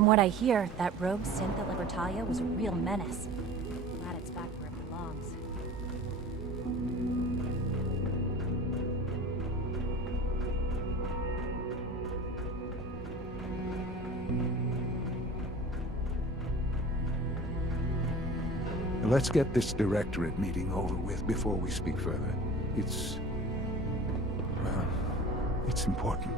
From what I hear, that rogue synth at Libertalia was a real menace. Glad it's back where it belongs. Let's get this directorate meeting over with before we speak further. Well, it's important.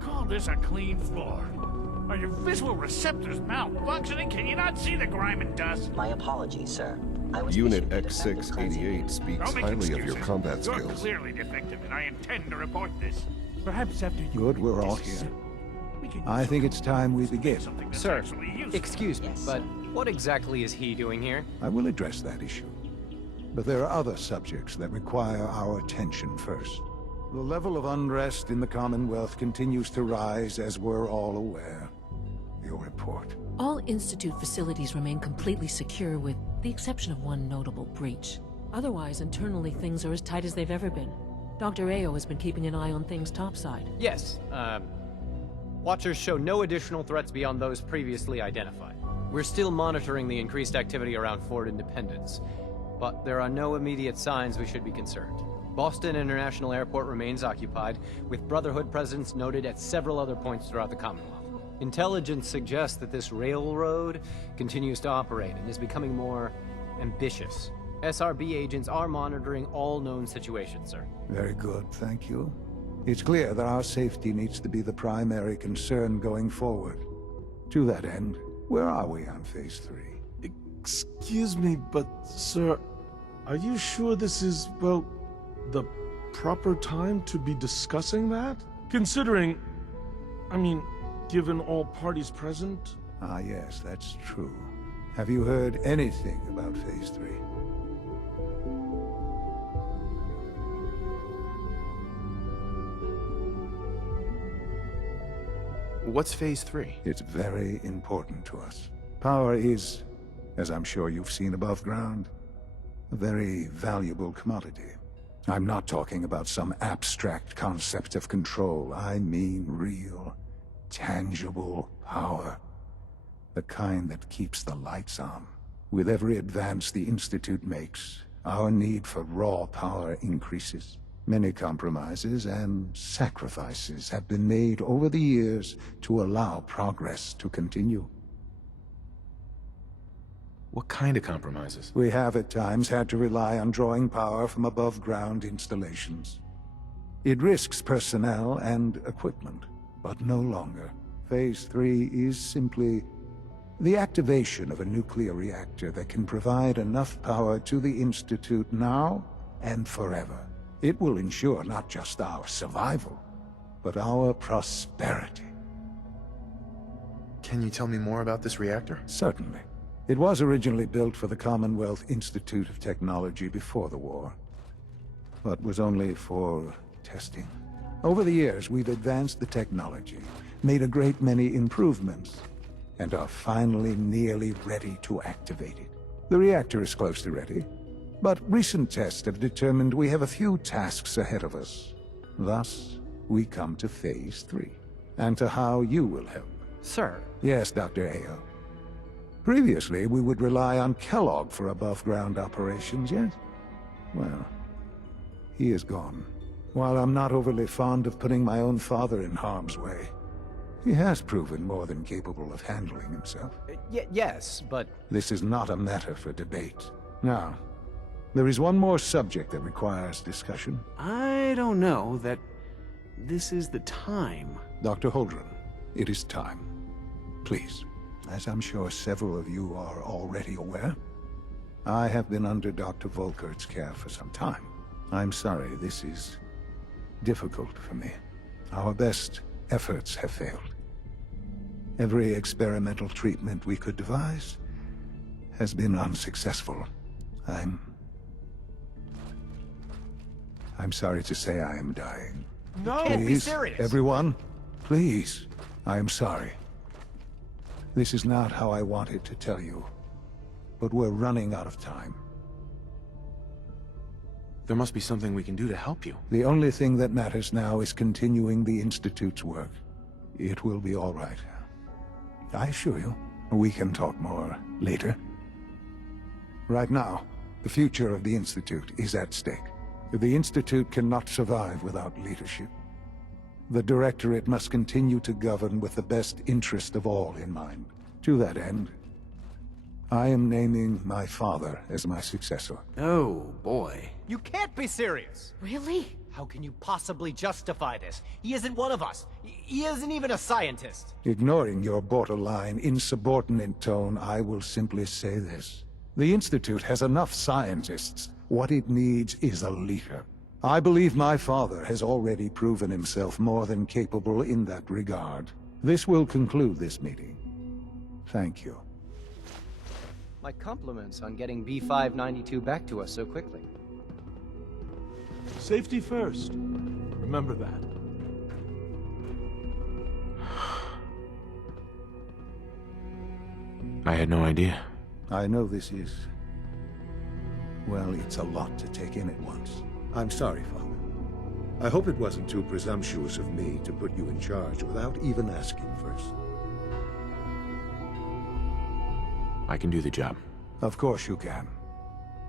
Call this a clean floor? Are your visual receptors malfunctioning? Can you not see the grime and dust? My apologies, sir. I was Unit issued a defective cleansing X688 speaks Don't make highly of excuses. your combat You're skills. clearly defective, and I intend to report this. Perhaps after you... Good, we're all this- here. we can I use think it's time we begin. something that's Sir, actually useful. excuse me, Yes, but sir. what exactly is he doing here? I will address that issue. But there are other subjects that require our attention first. The level of unrest in the Commonwealth continues to rise, as we're all aware. Your report. All Institute facilities remain completely secure with the exception of one notable breach. Otherwise, internally things are as tight as they've ever been. Dr. Ao has been keeping an eye on things topside. Yes, Watchers show no additional threats beyond those previously identified. We're still monitoring the increased activity around Fort Independence, but there are no immediate signs we should be concerned. Boston International Airport remains occupied, with Brotherhood presence noted at several other points throughout the Commonwealth. Intelligence suggests that this railroad continues to operate and is becoming more ambitious. SRB agents are monitoring all known situations, sir. Very good, thank you. It's clear that our safety needs to be the primary concern going forward. To that end, where are we on Phase 3? Excuse me, but sir, are you sure this is, well, the proper time to be discussing that? Considering, I mean, given all parties present? Ah, yes, that's true. Have you heard anything about Phase 3? What's Phase 3? It's very important to us. Power is, as I'm sure you've seen above ground, a very valuable commodity. I'm not talking about some abstract concept of control. I mean real, tangible power. The kind that keeps the lights on. With every advance the Institute makes, our need for raw power increases. Many compromises and sacrifices have been made over the years to allow progress to continue. What kind of compromises? We have at times had to rely on drawing power from above-ground installations. It risks personnel and equipment, but no longer. Phase 3 is simply the activation of a nuclear reactor that can provide enough power to the Institute now and forever. It will ensure not just our survival, but our prosperity. Can you tell me more about this reactor? Certainly. It was originally built for the Commonwealth Institute of Technology before the war, but was only for testing. Over the years, we've advanced the technology, made a great many improvements, and are finally nearly ready to activate it. The reactor is close to ready, but recent tests have determined we have a few tasks ahead of us. Thus, we come to Phase 3, and to how you will help. Sir, Yes, Dr. Ao. Previously, we would rely on Kellogg for above-ground operations, yes? Well, he is gone. While I'm not overly fond of putting my own father in harm's way, he has proven more than capable of handling himself. yes, but This is not a matter for debate. Now, there is one more subject that requires discussion. I don't know that this is the time. Dr. Holdren, it is time. Please, as I'm sure several of you are already aware, I have been under Dr. Volkert's care for some time. I'm sorry, this is difficult for me. Our best efforts have failed. Every experimental treatment we could devise has been unsuccessful. I'm sorry to say I am dying. No! Can't be Please, serious. everyone, please. I am sorry. This is not how I wanted to tell you, but we're running out of time. There must be something we can do to help you. The only thing that matters now is continuing the Institute's work. It will be all right. I assure you, we can talk more later. Right now, the future of the Institute is at stake. The Institute cannot survive without leadership. The Directorate must continue to govern with the best interest of all in mind. To that end, I am naming my father as my successor. Oh, boy. You can't be serious! Really? How can you possibly justify this? He isn't one of us. He isn't even a scientist. Ignoring your borderline, insubordinate tone, I will simply say this. The Institute has enough scientists. What it needs is a leader. I believe my father has already proven himself more than capable in that regard. This will conclude this meeting. Thank you. My compliments on getting B592 back to us so quickly. Safety first. Remember that. I had no idea. I know this is... well, it's a lot to take in at once. I'm sorry, Father. I hope it wasn't too presumptuous of me to put you in charge without even asking first. I can do the job. Of course you can.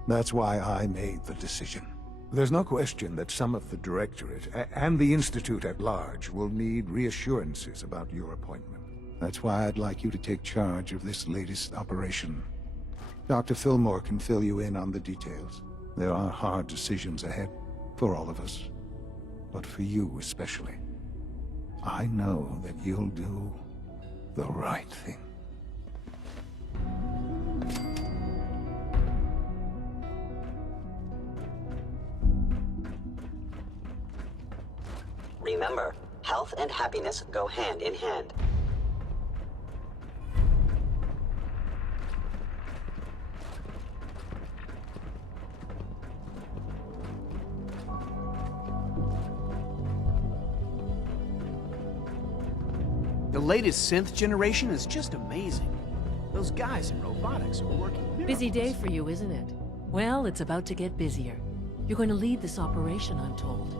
That's why I made the decision. There's no question that some of the Directorate and the Institute at large will need reassurances about your appointment. That's why I'd like you to take charge of this latest operation. Dr. Fillmore can fill you in on the details. There are hard decisions ahead for all of us, but for you especially. I know that you'll do the right thing. Remember, health and happiness go hand in hand. The latest synth generation is just amazing. Those guys in robotics are working miracles. Busy day for you, isn't it? Well, it's about to get busier. You're going to lead this operation, I'm told.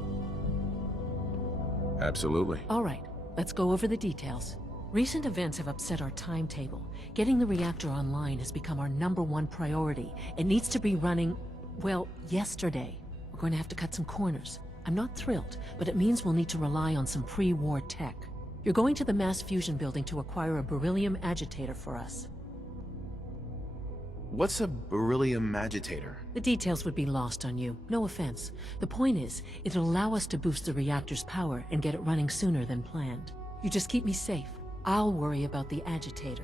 Absolutely. All right, let's go over the details. Recent events have upset our timetable. Getting the reactor online has become our #1 priority. It needs to be running, well, yesterday. We're going to have to cut some corners. I'm not thrilled, but it means we'll need to rely on some pre-war tech. You're going to the mass fusion building to acquire a beryllium agitator for us. What's a beryllium agitator? The details would be lost on you. No offense. The point is, it'll allow us to boost the reactor's power and get it running sooner than planned. You just keep me safe. I'll worry about the agitator.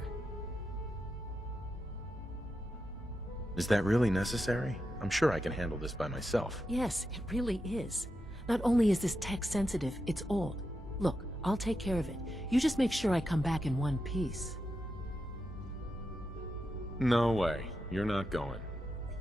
Is that really necessary? I'm sure I can handle this by myself. Yes, it really is. Not only is this tech sensitive, it's old. Look, I'll take care of it. You just make sure I come back in one piece. No way. You're not going.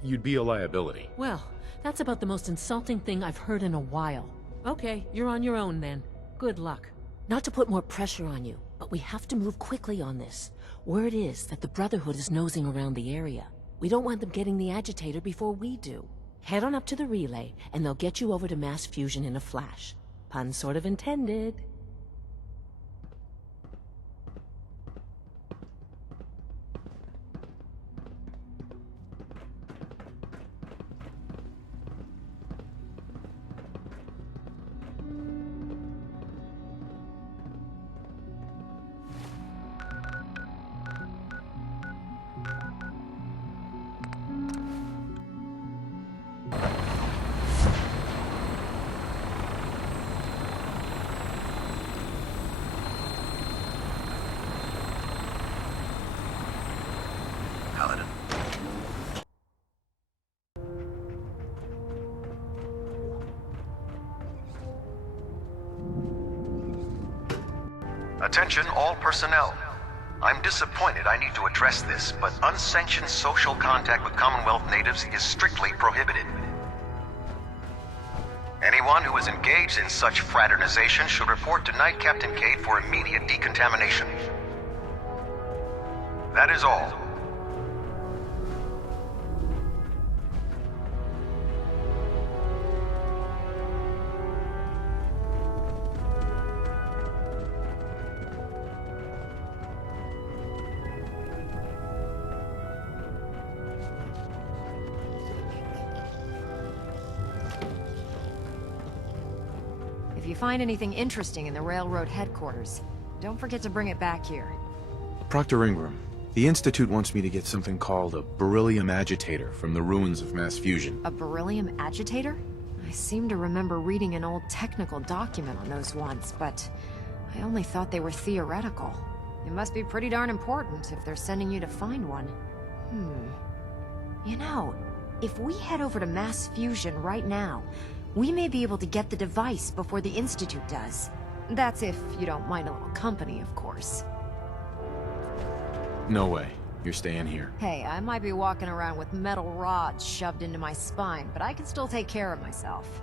You'd be a liability. Well, that's about the most insulting thing I've heard in a while. Okay, you're on your own then. Good luck. Not to put more pressure on you, but we have to move quickly on this. Word is that the Brotherhood is nosing around the area. We don't want them getting the agitator before we do. Head on up to the relay, and they'll get you over to mass fusion in a flash. Pun sort of intended. Paladin. Attention all personnel. I'm disappointed I need to address this, but unsanctioned social contact with Commonwealth natives is strictly prohibited. Anyone who is engaged in such fraternization should report to Knight Captain Cade for immediate decontamination. That is all. If you find anything interesting in the railroad headquarters, don't forget to bring it back here. Proctor Ingram, the Institute wants me to get something called a beryllium agitator from the ruins of mass fusion. A beryllium agitator? I seem to remember reading an old technical document on those once, but I only thought they were theoretical. It must be pretty darn important if they're sending you to find one. You know, if we head over to mass fusion right now, we may be able to get the device before the Institute does. That's if you don't mind a little company, of course. No way. You're staying here. Hey, I might be walking around with metal rods shoved into my spine, but I can still take care of myself.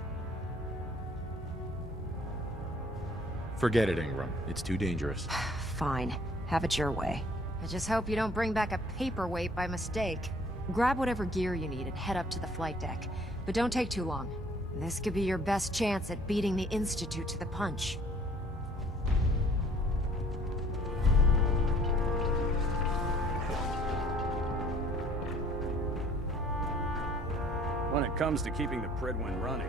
Forget it, Ingram. It's too dangerous. Fine. Have it your way. I just hope you don't bring back a paperweight by mistake. Grab whatever gear you need and head up to the flight deck. But don't take too long. This could be your best chance at beating the Institute to the punch. When it comes to keeping the Pridwin running,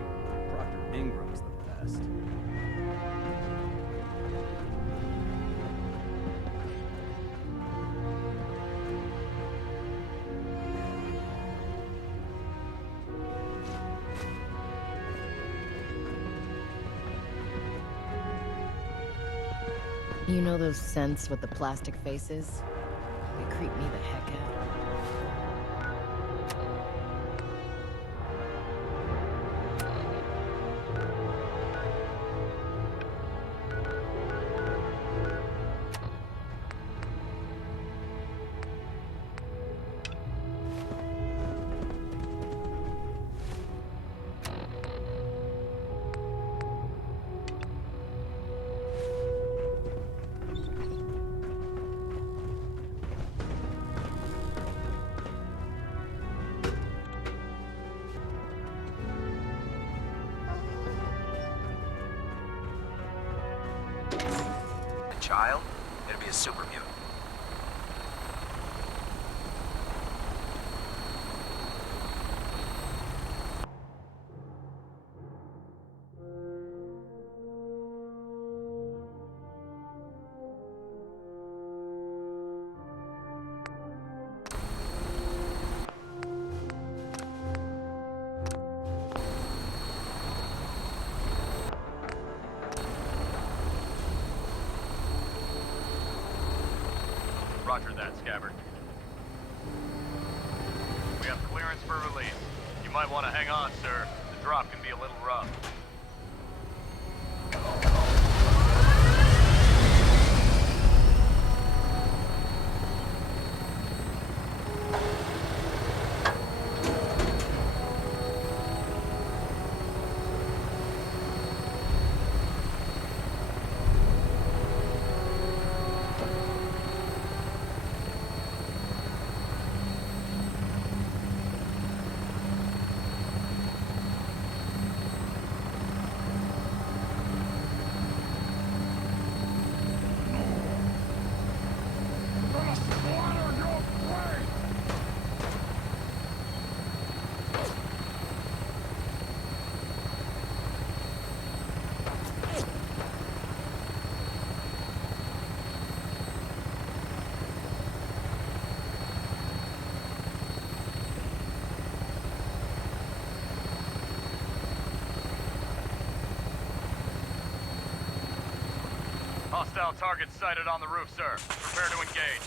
Proctor Ingram's the best. You know those scents with the plastic faces? They creep me the heck out. Child, it'll be a super mutant. Roger that, Scabbard. We have clearance for release. You might want to hang on, sir. The drop can be a little rough. Hostile target sighted on the roof, sir. Prepare to engage.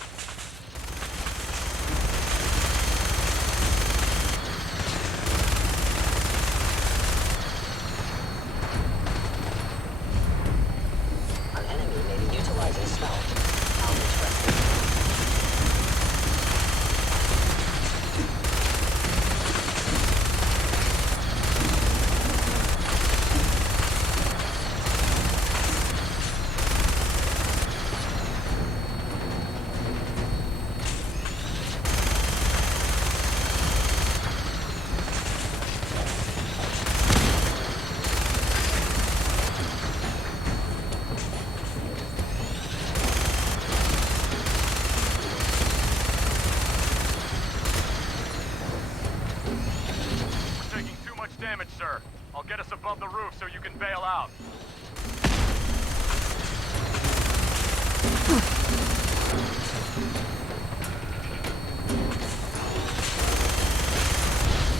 An enemy may be utilizing stealth. I'll be trusted. damage, sir. I'll get us above the roof so you can bail out.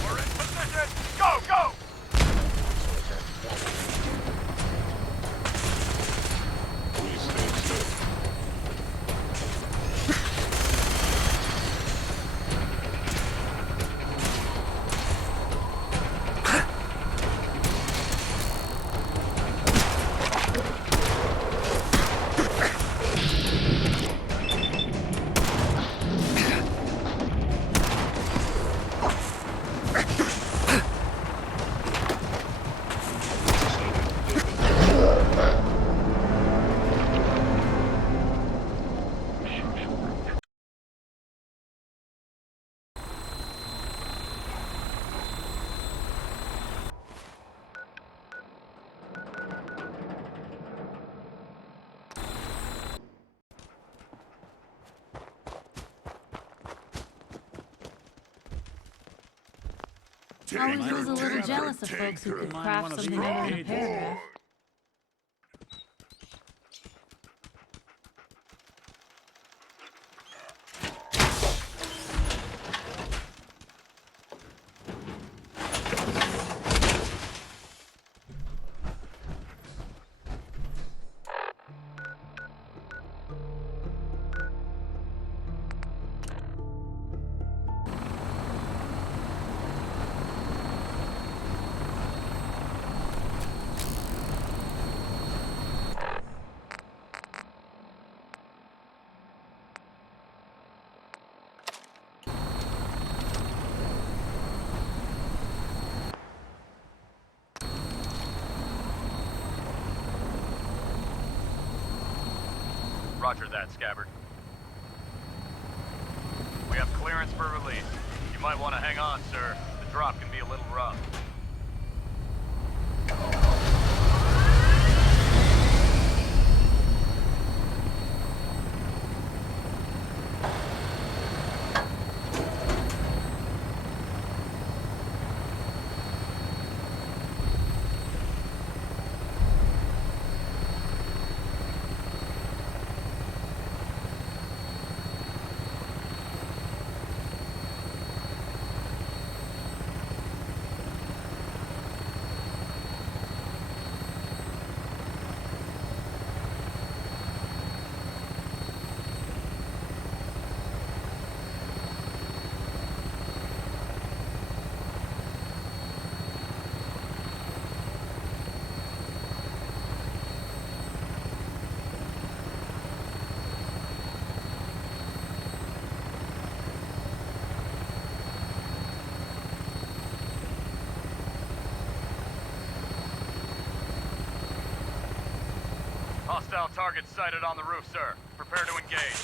We're in position! Go, go! Always was a little jealous of folks who could craft something out of a paragraph. Roger that, Scabbard. We have clearance for release. You might want to hang on, sir. The drop can be a little rough. Hostile target sighted on the roof, sir. Prepare to engage.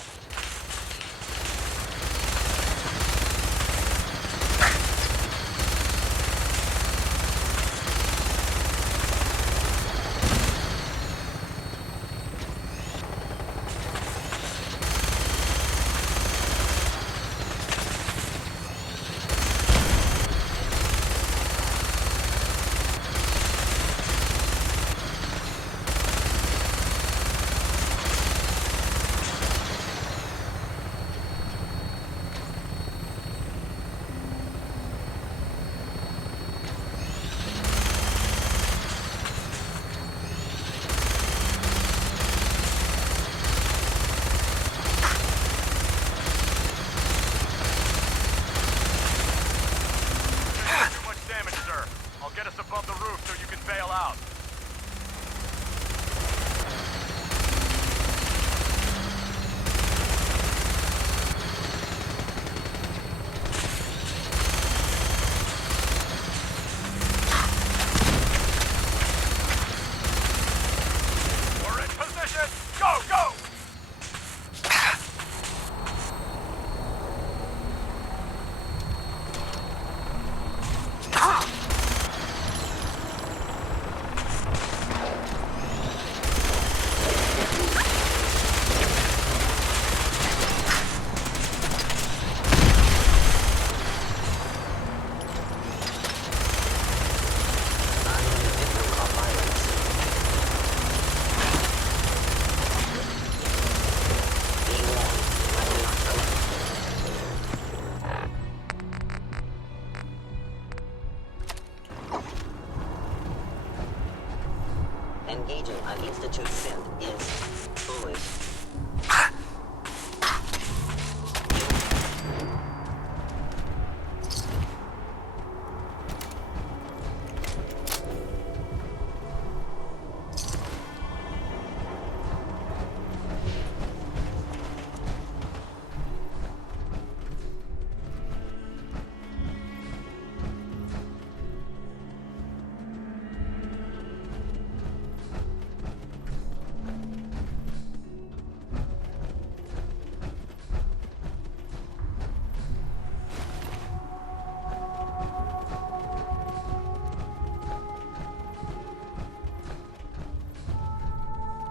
engaging an Institute synth is foolish.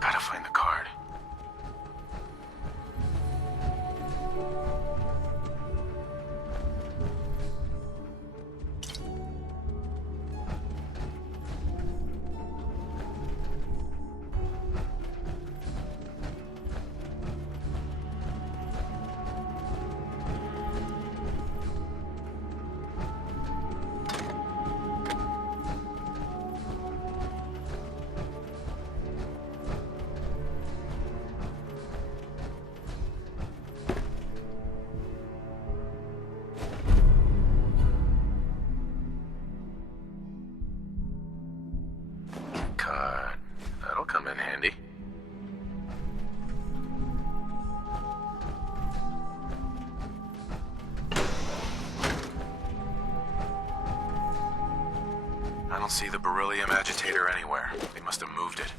Gotta find the card. Card. That'll come in handy. I don't see the beryllium agitator anywhere. They must have moved it.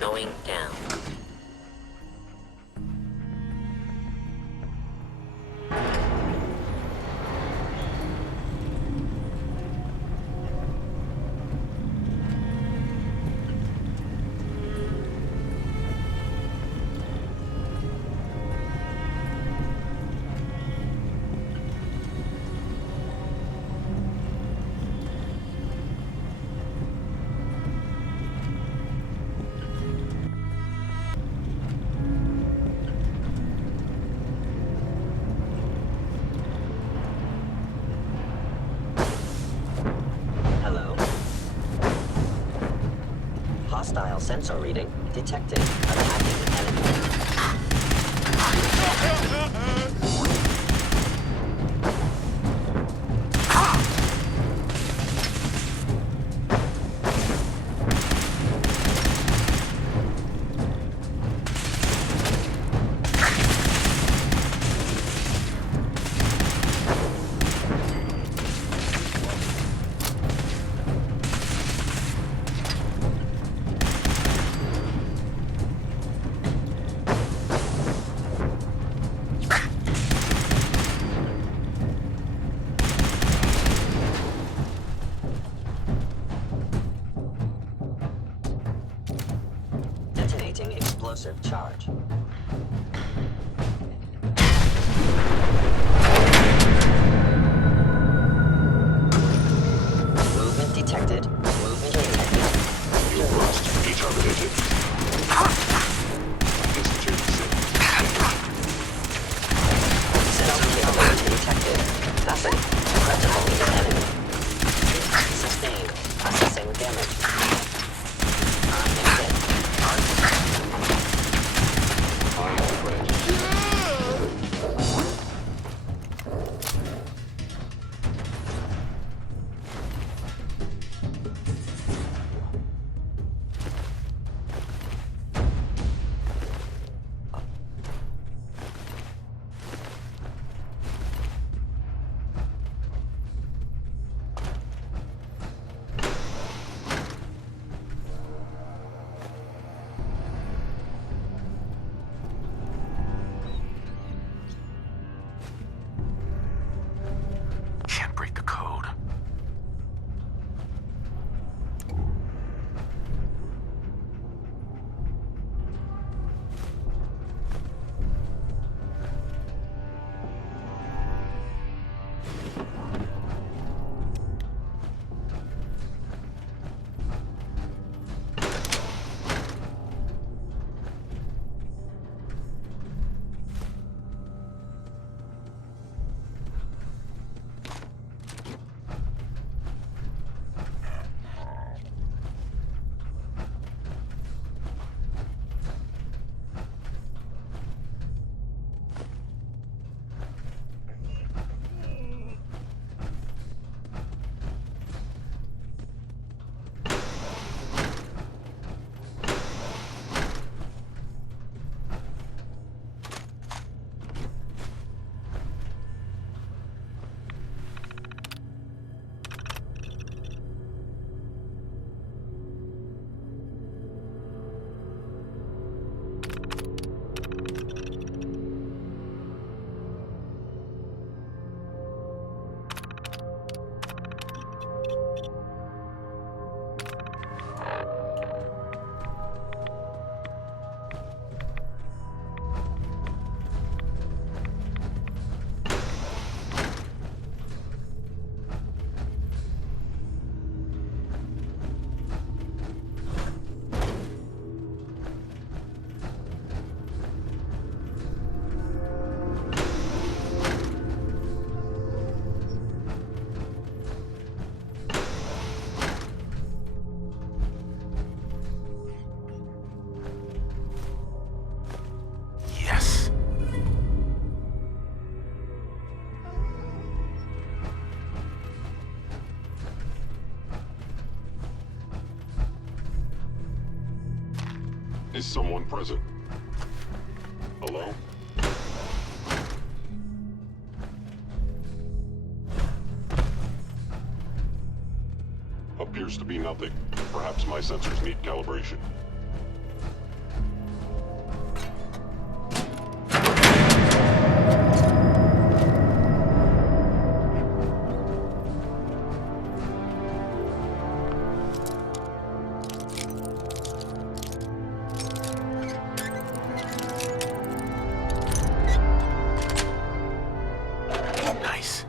Going down. Hostile sensor reading detected. Attacking enemy. Is someone present? Hello? Appears to be nothing. Perhaps my sensors need calibration. Nice.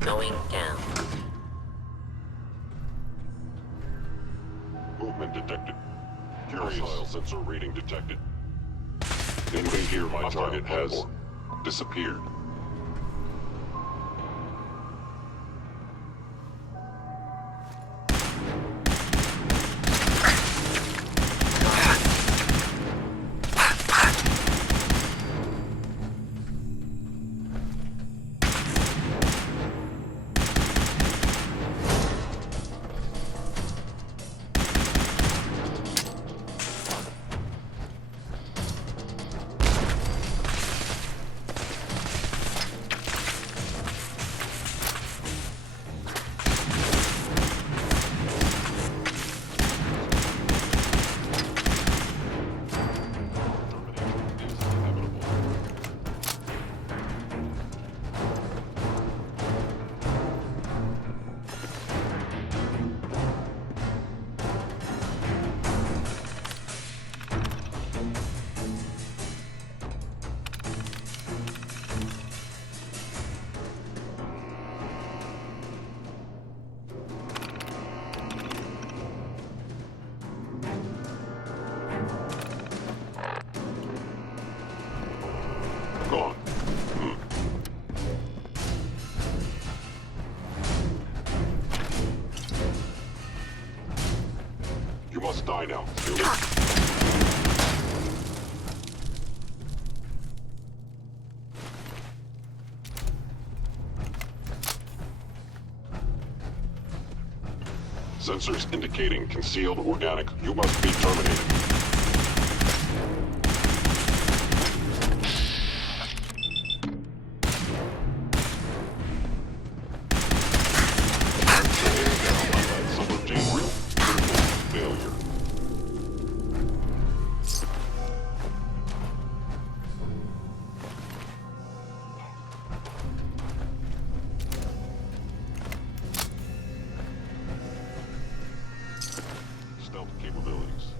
Going down. Movement detected. Hostile sensor reading detected. Enemy here, my target has disappeared. Gone. You must die now, human. Sensors indicating concealed organic. You must be terminated. Stealth capabilities.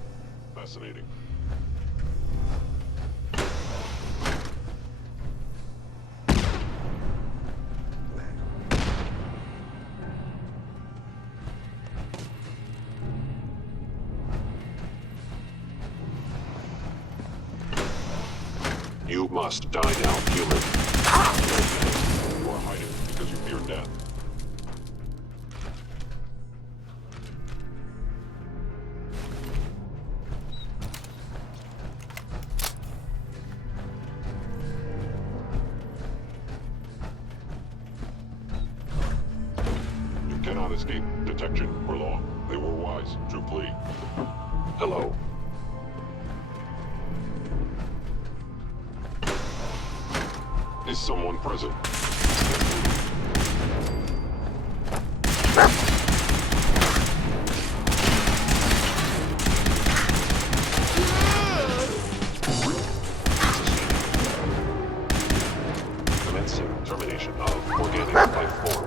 Fascinating. You must die now, human. You are hiding because you fear death. You cannot escape detection for long. They were wise to flee. Hello. Is someone present? Commencing termination of organic life form.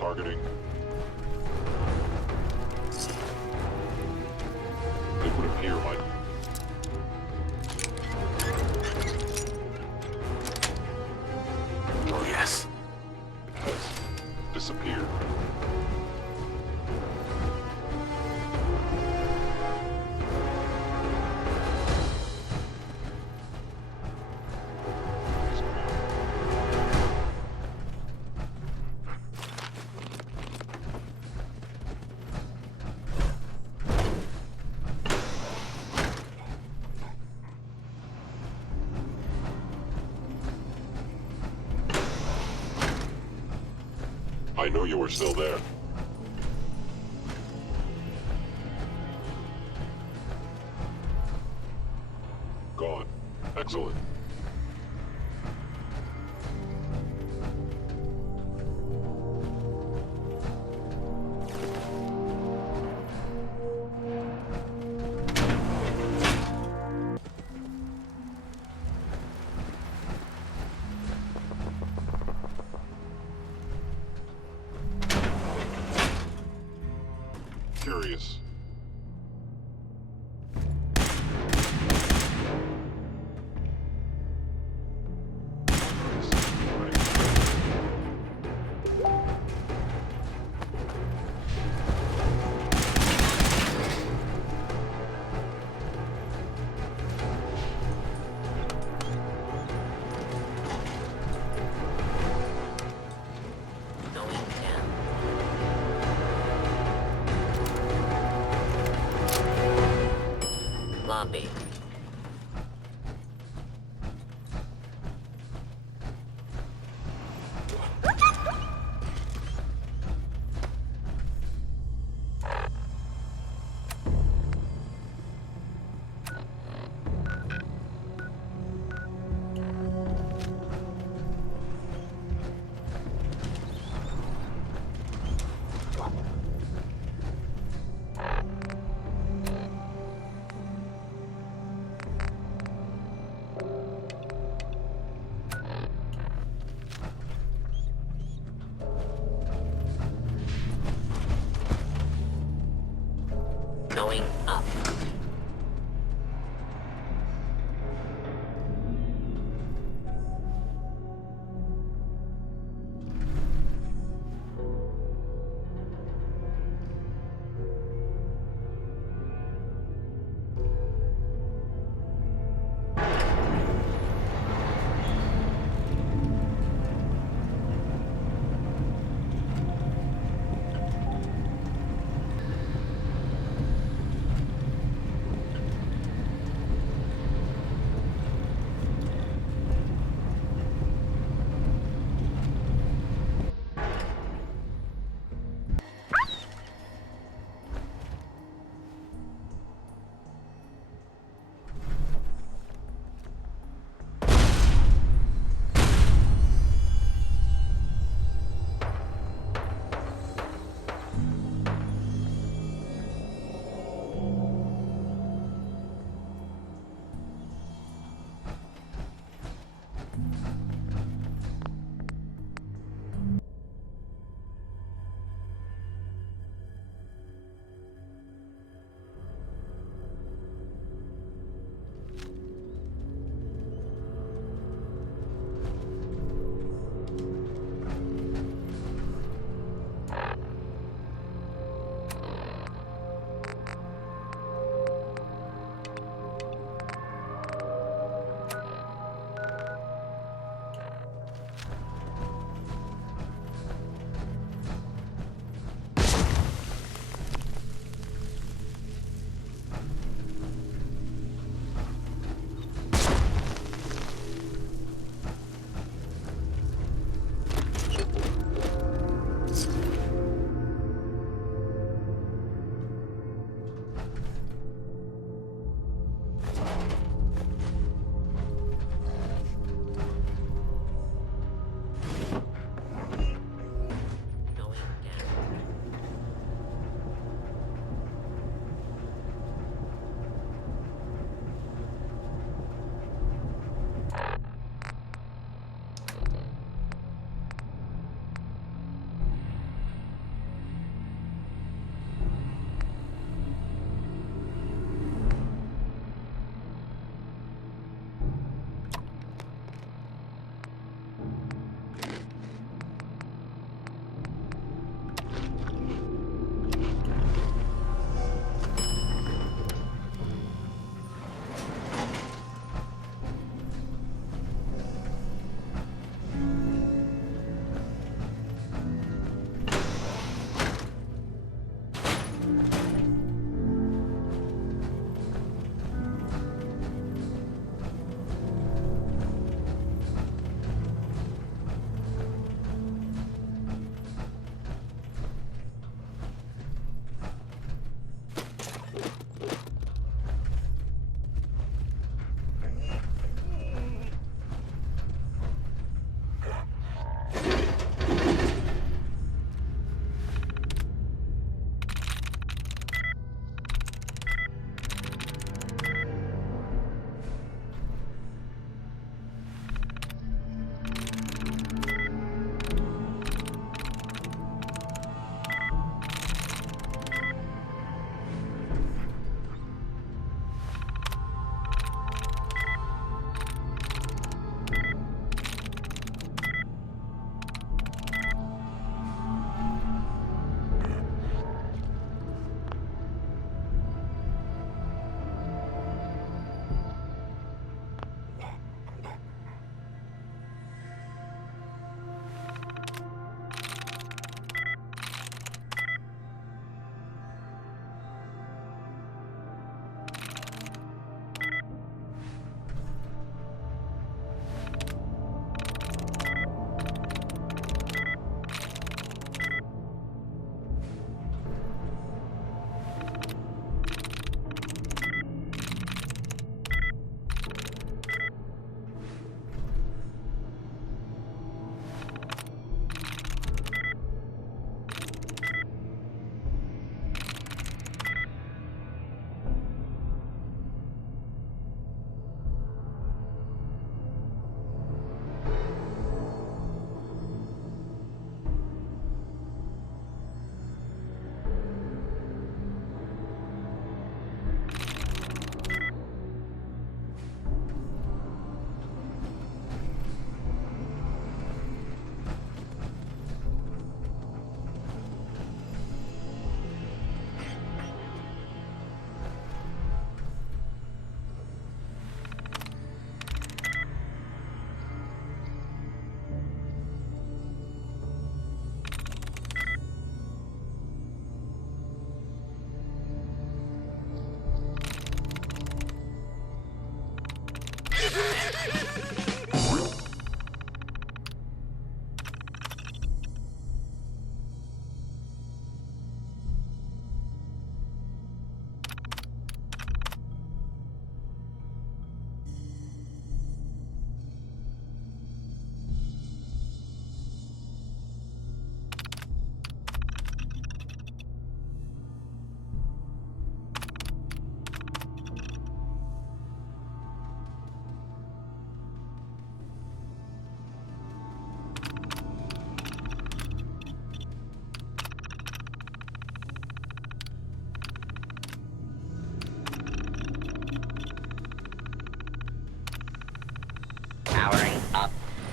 Targeting. It would appear like knew you were still there. Gone. Excellent. Curious. Lobby. Going up.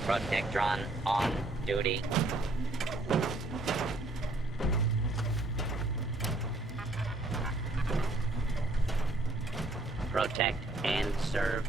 Protectron on duty. Protect and serve.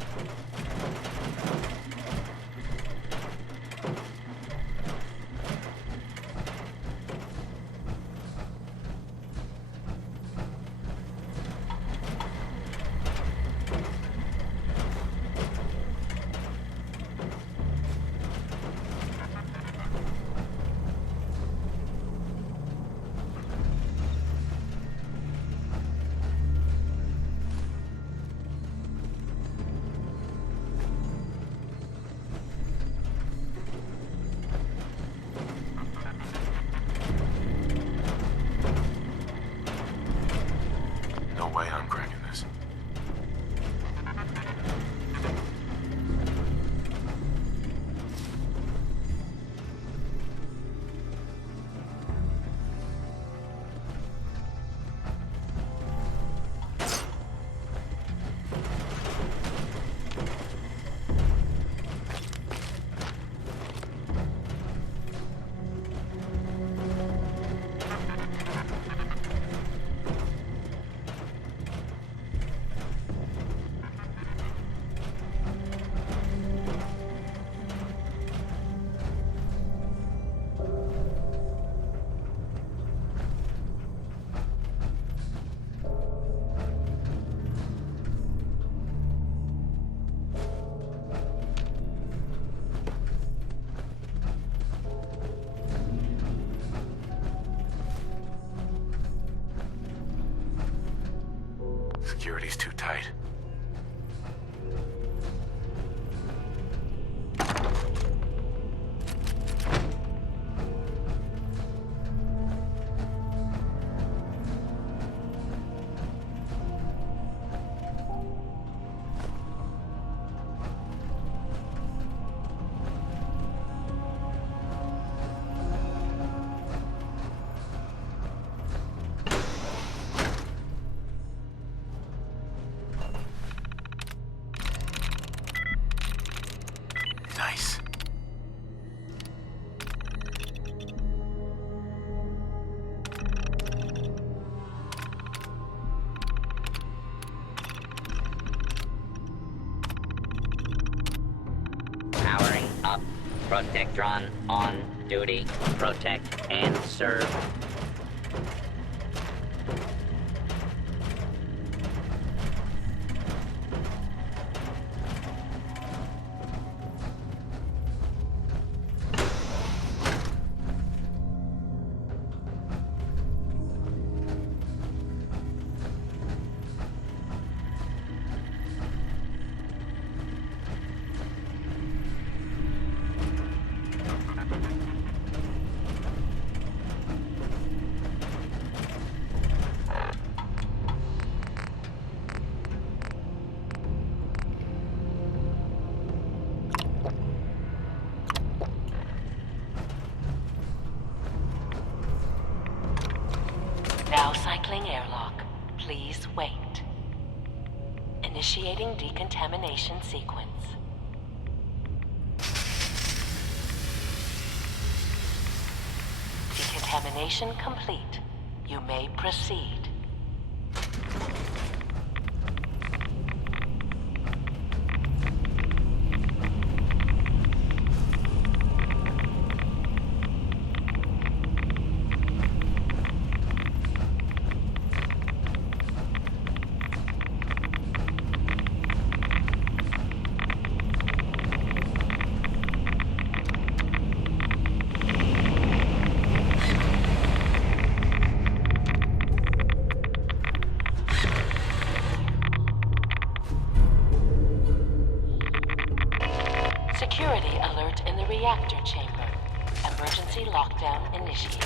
No way I'm cracking this. Security's too tight. Nice. Powering up. Protectron on duty. Protect and serve. Now cycling airlock. Please wait. Initiating decontamination sequence. Decontamination complete. You may proceed. Security alert in the reactor chamber. Emergency lockdown initiated.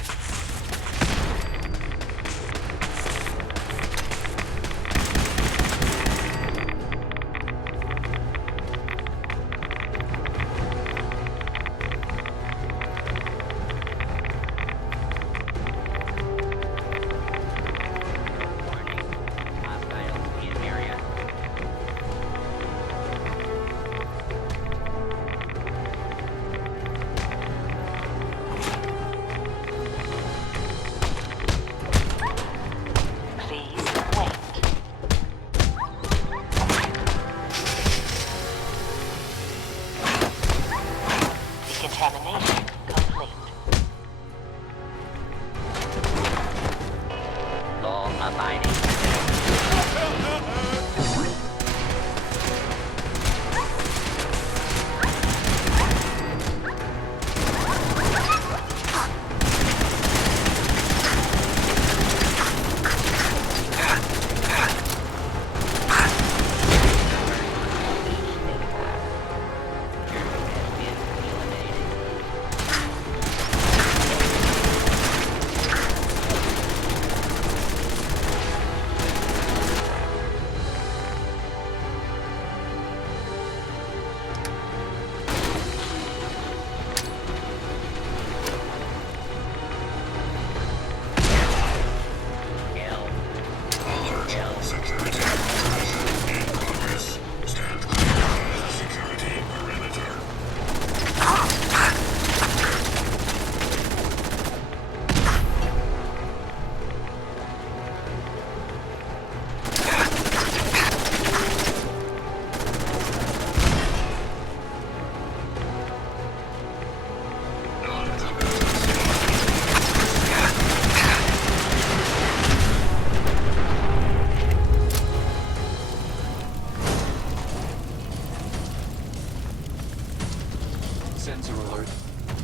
Sensor alert.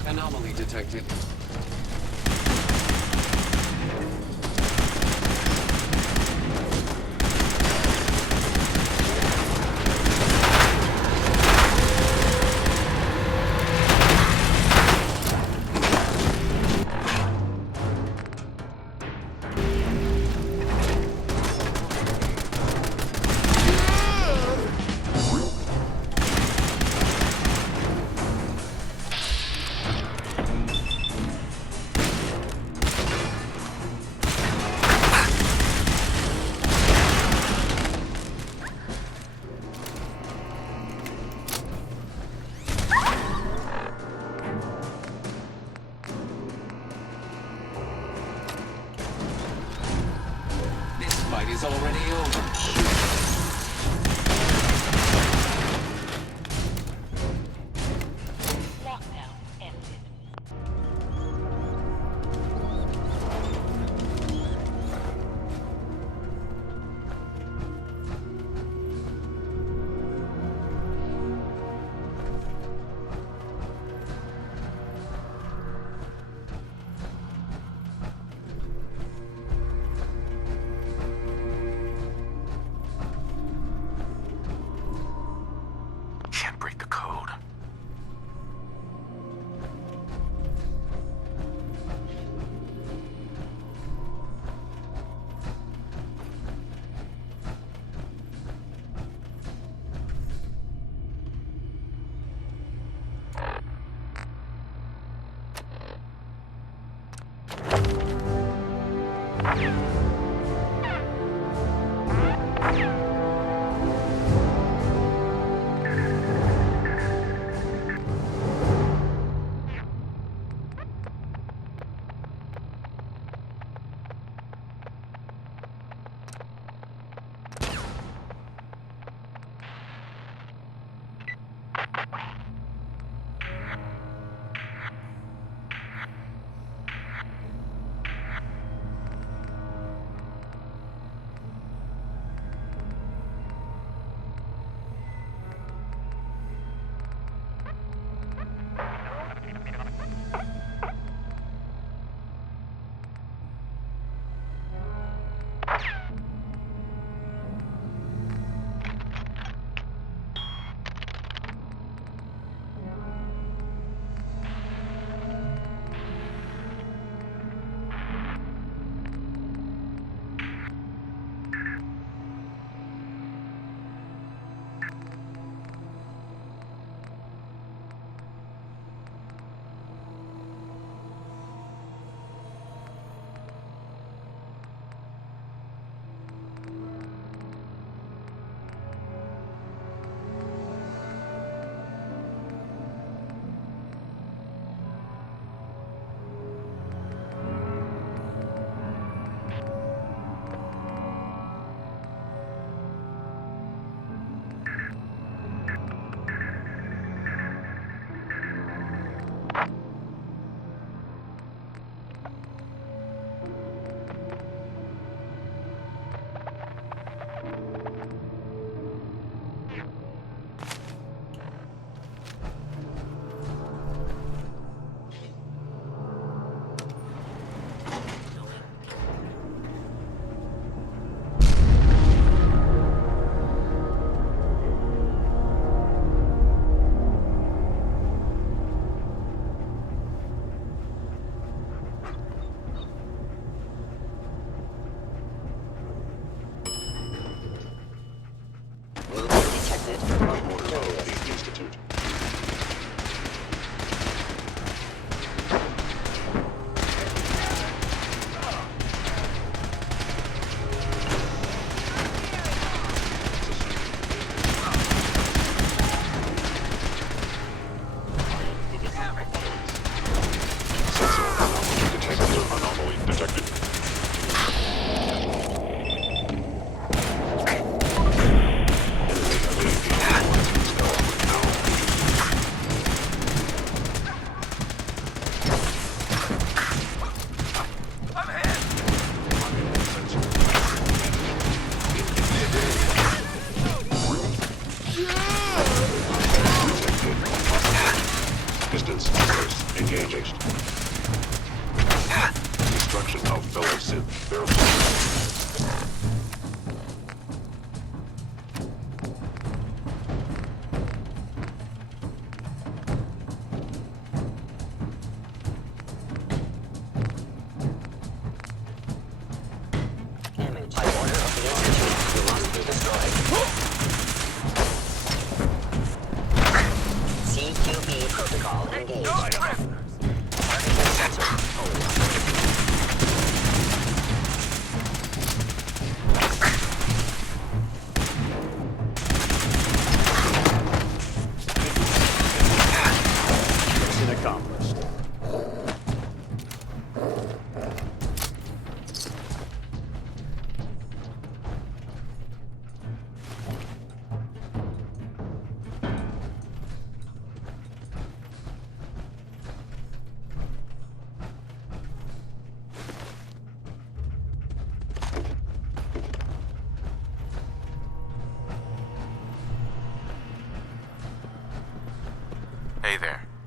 Anomaly detected. Fight is already over.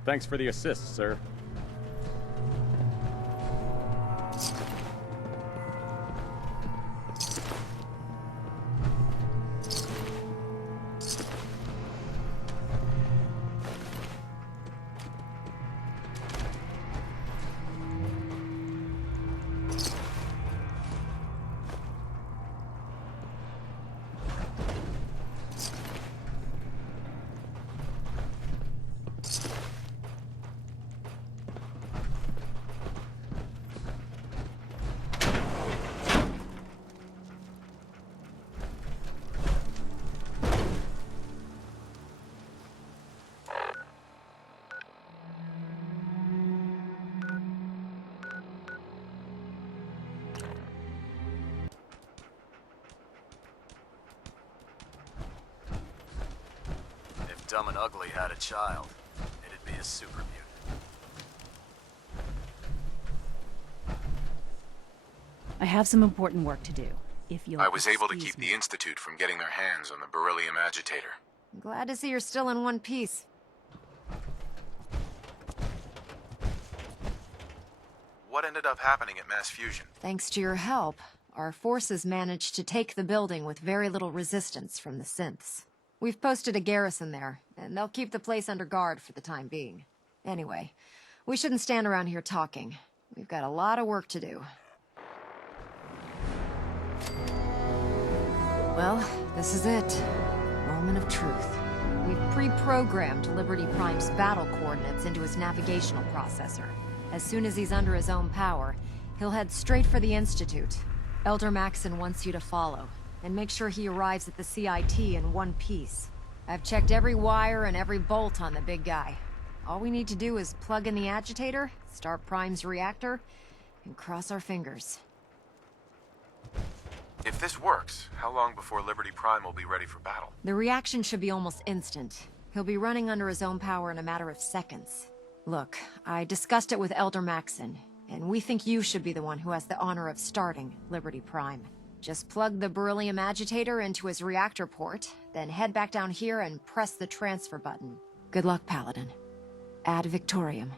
Thanks for the assist, sir. If Dumb and Ugly had a child, it'd be a super mutant. I have some important work to do. If you'll I was able to excuse keep me. the Institute from getting their hands on the beryllium agitator. Glad to see you're still in one piece. What ended up happening at Mass Fusion? Thanks to your help, our forces managed to take the building with very little resistance from the synths. We've posted a garrison there, and they'll keep the place under guard for the time being. Anyway, we shouldn't stand around here talking. We've got a lot of work to do. Well, this is it. Moment of truth. We've pre-programmed Liberty Prime's battle coordinates into his navigational processor. As soon as he's under his own power, he'll head straight for the Institute. Elder Maxon wants you to follow, and make sure he arrives at the CIT in one piece. I've checked every wire and every bolt on the big guy. All we need to do is plug in the agitator, start Prime's reactor, and cross our fingers. If this works, how long before Liberty Prime will be ready for battle? The reaction should be almost instant. He'll be running under his own power in a matter of seconds. Look, I discussed it with Elder Maxon, and we think you should be the one who has the honor of starting Liberty Prime. Just plug the beryllium agitator into his reactor port, then head back down here and press the transfer button. Good luck, Paladin. Ad Victoriam.